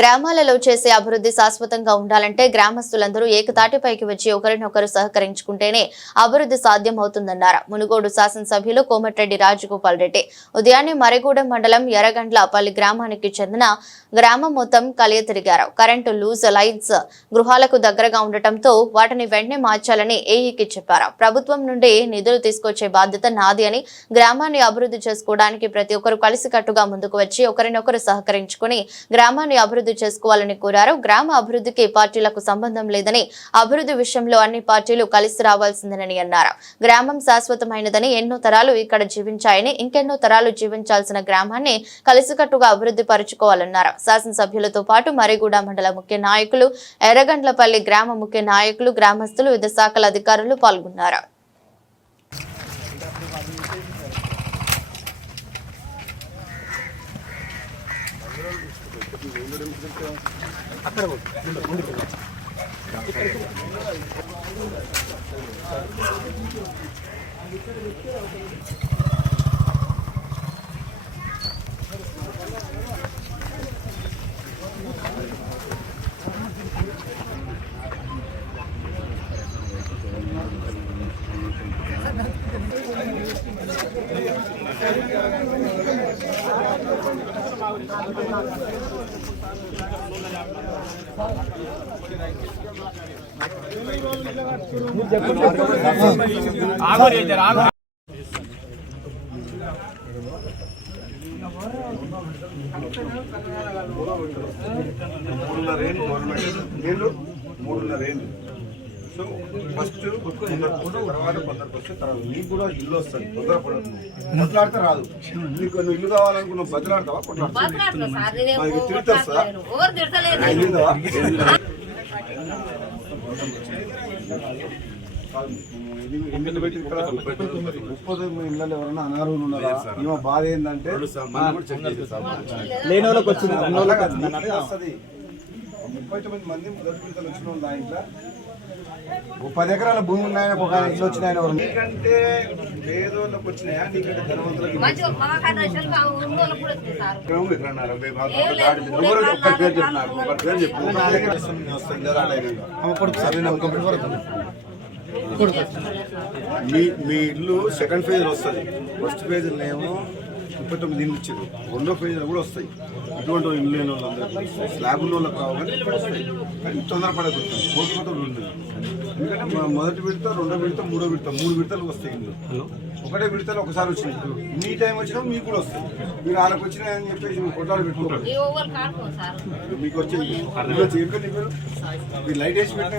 గ్రామాలలో చేసే అభివృద్ధి శాశ్వతంగా ఉండాలంటే గ్రామస్తులందరూ ఏకతాటిపైకి వచ్చి ఒకరినొకరు సహకరించుకుంటేనే అభివృద్ధి సాధ్యం అవుతుందన్నారు. మునుగోడు శాసనసభ్యులు కోమటిరెడ్డి రాజగోపాల్ రెడ్డి ఉదయాన్నే మరిగూడెం మండలం ఎర్రగండ్లపల్లి గ్రామానికి చెందిన గ్రామం మొత్తం కలియ తిరిగారు. కరెంటు లూజ్ లైన్స్ గృహాలకు దగ్గరగా ఉండటంతో వాటిని వెంటనే మార్చాలని ఏఈకి చెప్పారు. ప్రభుత్వం నుండి నిధులు తీసుకొచ్చే బాధ్యత నాది అని, గ్రామాన్ని అభివృద్ధి చేసుకోవడానికి ప్రతి ఒక్కరు కలిసికట్టుగా ముందుకు వచ్చి ఒకరినొకరు సహకరించుకుని గ్రామాన్ని అభివృద్ధి చేసుకోవాలని కోరారు. గ్రామ అభివృద్ధికి పార్టీలకు సంబంధం లేదని, అభివృద్ధి విషయంలో అన్ని పార్టీలు కలిసి రావాల్సిందేనని అన్నారు. గ్రామం శాశ్వతమైనదని, ఎన్నో తరాలు ఇక్కడ జీవించాయని, ఇంకెన్నో తరాలు జీవించాల్సిన గ్రామాన్ని కలిసికట్టుగా అభివృద్ధి పరుచుకోవాలన్నారు. శాసనసభ్యులతో పాటు మరిగూడ మండల ముఖ్య నాయకులు, ఎర్రగండ్లపల్లి గ్రామ ముఖ్య నాయకులు, గ్రామస్తులు, వివిధ శాఖల అధికారులు పాల్గొన్నారు. సో ఫస్ట్ తర్వాత కొందరికి వస్తే తర్వాత నీకు కూడా ఇల్లు వస్తుంది. తొందరపడదు, కొట్లాడితే రాదు. నీకు నువ్వు ఇల్లు కావాలనుకున్నావు, బద్దలాడతావా? తిడతావు సార్, ముప్పది ఇళ్ళలో ఎవరైనా అనర్హులు ఉన్నారా? ఏమో బాధ ఏంటంటే లేని వాళ్ళకి వచ్చింది, 39 మంది మొదటి విడతలు వచ్చిన వాళ్ళు దాంట్లో 10 ఎకరాల భూమి ఉన్నాయని ఒక ఇల్లు వచ్చినాయని ఎవరు? నీకంటే పేదోళ్ళకి వచ్చినాయా, నీకంటే ధనవంతులకి? ఒక్క పేరు చెప్పినారు, ఒక పేరు మీ ఇల్లు సెకండ్ ఫేజ్ వస్తుంది. ఫస్ట్ ఫేజ్ ఏమో 39 ఇల్లు ఇచ్చారు, రెండో ఫేజ్లో కూడా వస్తాయి. ఇటువంటి ఇల్లు లేని వాళ్ళందరూ స్లాబ్ ఉన్న వాళ్ళకి రావు, కానీ వస్తాయి. కానీ తొందరపడకుంటాం, కోరుకోవటం రెండు. ఎందుకంటే మొదటి విడత, రెండో విడత, మూడో విడత, 3 విడతలు వస్తాయి ఇల్లు. ఒకటే విడతలు ఒకసారి వచ్చినాయి. మీ టైం వచ్చినా మీకు కూడా వస్తాయి. మీరు వాళ్ళకి వచ్చినాయని చెప్పేసి కొట్టాలు పెట్టుకుంటారు. మీకు వచ్చేది చెప్పండి, మీరు లైట్ వేసి పెట్టిన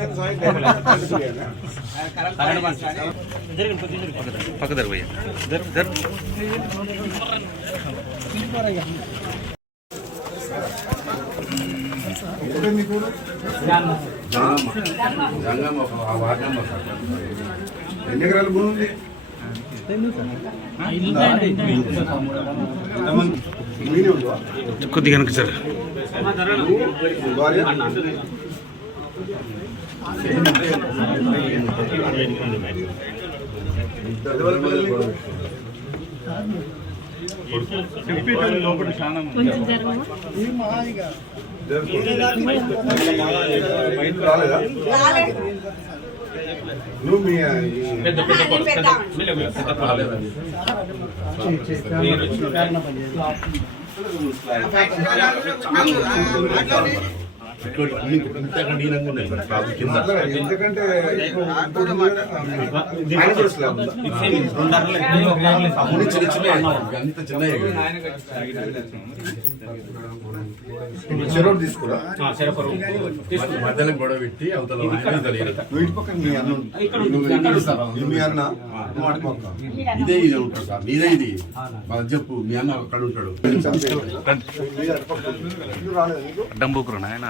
ఎన్ని ఎకరాల భూమి ఉంది? కొద్దిగా వెనక సార్. నువ్వు మీ ఎందుకంటే చెరువు తీసుకురా, మధ్యలో గొడవ పెట్టి అవతల వీటి పక్కన మీ అన్న, మీ అన్న ఇదే ఇది ఉంటాడు సార్, ఇదే ఇది చెప్పు. మీ అన్న అక్కడ ఉంటాడు. డంబుకురు నాయన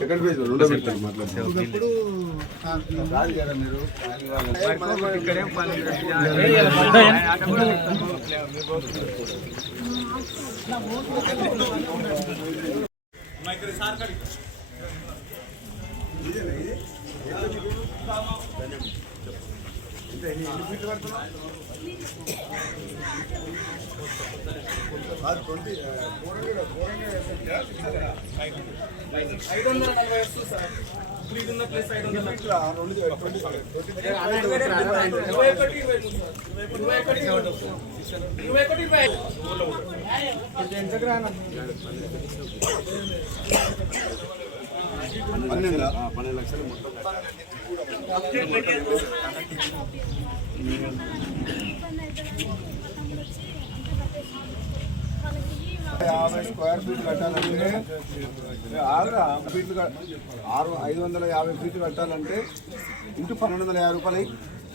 సెకండ్ పేజ్ రెండో పెడతాను మాట్లాడుతున్నప్పుడు ఎన్ని ఫీట్లు కడుతున్నావు? అది 20 540 వస్తుంది సార్. ఇప్పుడు ఇది ఉన్న ప్లేస్ 500 ఫీట్ల 21 12 లక్షలు మొత్తం 50 స్క్వేర్ ఫీట్ కట్టాలంటే 550 ఫీట్లు కట్టాలంటే ఇంటూ 1250 రూపాయలు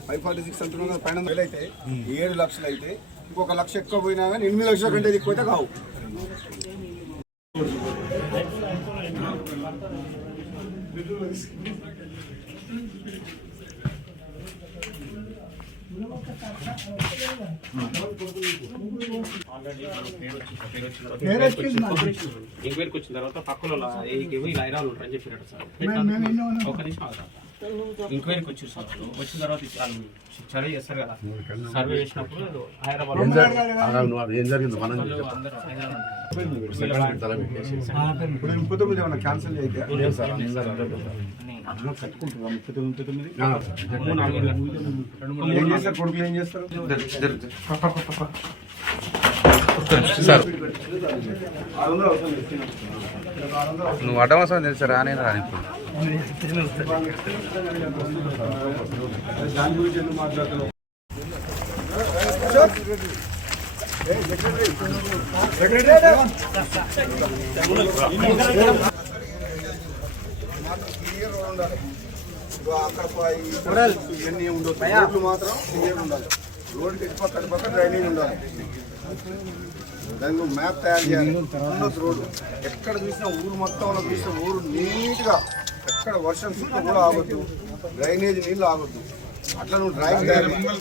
546 అంటున్నాం. 12 అయితే 7 లక్షలు అయితే ఇంకొక లక్ష ఎక్కువ పోయినా కానీ 8 లక్షల కంటే ఎక్కువ అయితే కావు. ఎంక్వైరీకి వచ్చిన తర్వాత పక్కలో ఇలా ఐరాలు ఉంటారని చెప్పినట్టు సార్. ఒక నిమిషం ఎంక్వైరీకి వచ్చారు సార్. వచ్చిన తర్వాత సర్వే చేస్తారు కదా, సర్వే చేసినప్పుడు హైదరాబాద్ ఏం జరిగింది మనం ఇప్పుడు 39 ఏమన్నా క్యాన్సిల్ అయితే ఏం చేస్తారు? కొడుకులు ఏం చేస్తారు? సార్ నువ్వు అడ్డమవసరం తెలుసా? రానే రాని ఇప్పుడు దాని గురించి ఎందుకు మాట్లాడుతున్నావు? అక్కడ ఇవన్నీ ఉండవు. రోడ్లు మాత్రం క్లియర్ ఉండాలి. రోడ్డుకి ఇటుపక్క డ్రైనేజ్ ఉండాలి. దానికి మ్యాప్ తయారు చేయాలి. ఉన్నది రోడ్డు ఎక్కడ చూసినా ఊరు మొత్తంలో చూసిన ఊరు నీట్గా ఎక్కడ వర్షం చుట్టూ కూడా ఆగొద్దు, డ్రైనేజ్ నీళ్ళు ఆగొద్దు. అట్లా నువ్వు డ్రైవింగ్ తయారు చేయాలి.